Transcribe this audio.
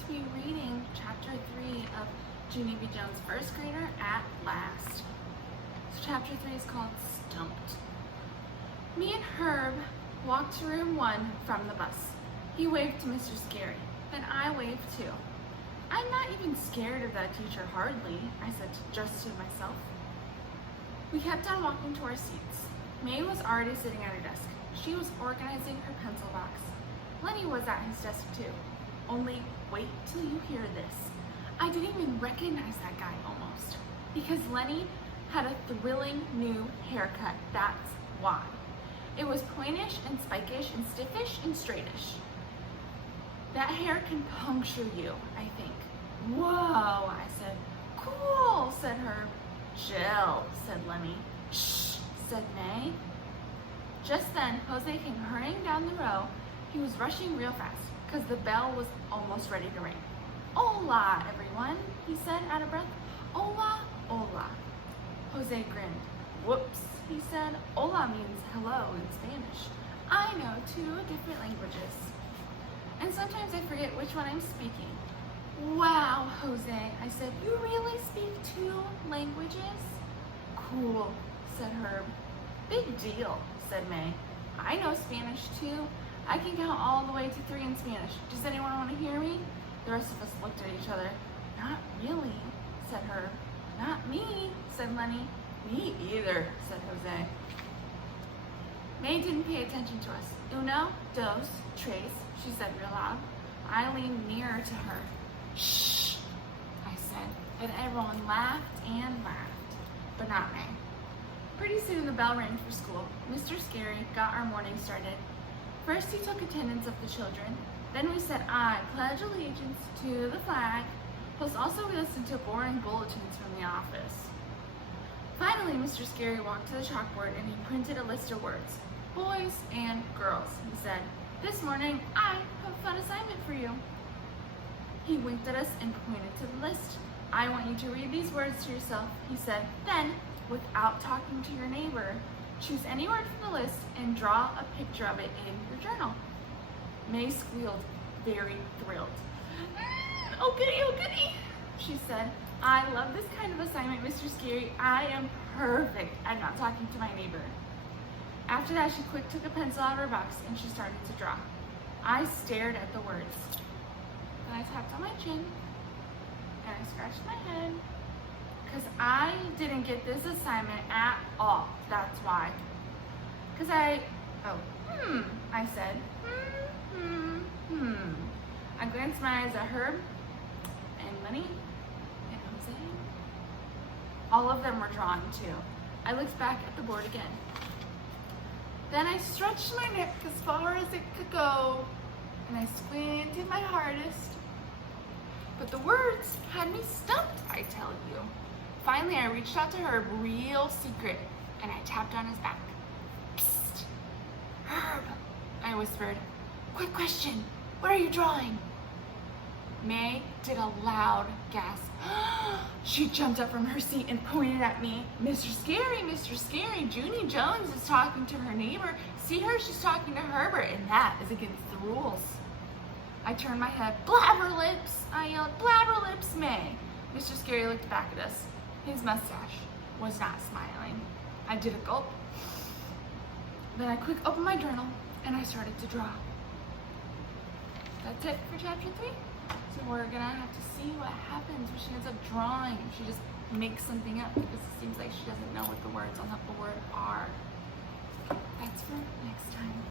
to be reading chapter 3 of Junie B. Jones' First Grader at Last. So chapter 3 is called Stumped. Me and Herb walked to room 1 from the bus. He waved to Mr. Scary, and I waved too. I'm not even scared of that teacher, hardly, I said just to myself. We kept on walking to our seats. May was already sitting at her desk. She was organizing her pencil box. Lenny was at his desk too. Only wait till you hear this. I didn't even recognize that guy almost. Because Lenny had a thrilling new haircut, that's why. It was pointish and spikish and stiffish and straightish. That hair can puncture you, I think. Whoa, I said. Cool, said Herb. Chill, said Lenny. Shh, said May. Just then, Jose came hurrying down the row. He was rushing real fast, because the bell was almost ready to ring. Hola, everyone, he said out of breath. Hola, hola. Jose grinned. Whoops, he said. Hola means hello in Spanish. I know 2 different languages. And sometimes I forget which one I'm speaking. Wow, Jose, I said, you really speak 2 languages? Cool, said Herb. Big deal, said May. I know Spanish too. I can count all the way to 3 in Spanish. Does anyone want to hear me? The rest of us looked at each other. Not really, said Herb. Not me, said Lenny. Me either, said Jose. May didn't pay attention to us. Uno, dos, tres, she said real loud. I leaned nearer to her. Shh, I said, and everyone laughed and laughed, but not May. Pretty soon the bell rang for school. Mr. Scary got our morning started. First he took attendance of the children. Then we said, I pledge allegiance to the flag, plus also we listened to boring bulletins from the office. Finally, Mr. Scary walked to the chalkboard and he printed a list of words. Boys and girls, he said. This morning, I have a fun assignment for you. He winked at us and pointed to the list. I want you to read these words to yourself, he said. Then, without talking to your neighbor, choose any word from the list and draw a picture of it in your journal. May squealed, very thrilled. Oh goody, oh goody, she said. I love this kind of assignment, Mr. Scary. I am perfect at not talking to my neighbor. After that, she quick took a pencil out of her box and she started to draw. I stared at the words. Then I tapped on my chin and I scratched my head because I didn't get this assignment at all. That's why. Because I said, I glanced my eyes at Herb and Lenny and Jose. All of them were drawn too. I looked back at the board again. Then I stretched my neck as far as it could go, and I squinted my hardest. But the words had me stumped, I tell you. Finally, I reached out to Herb, real secret, and I tapped on his back. Psst, Herb, I whispered. Quick question, what are you drawing? May did a loud gasp. She jumped up from her seat and pointed at me. Mr. Scary, Junie Jones is talking to her neighbor. See her, she's talking to Herbert, and that is against the rules. I turned my head. Blabber lips, I yelled. Blabber lips, May. Mr. Scary looked back at us. His mustache was not smiling. I did a gulp. Then I quick opened my journal and I started to draw. That's it for chapter 3. So we're gonna have to see what happens when she ends up drawing. If she just makes something up because it seems like she doesn't know what the words on the board are. That's for next time.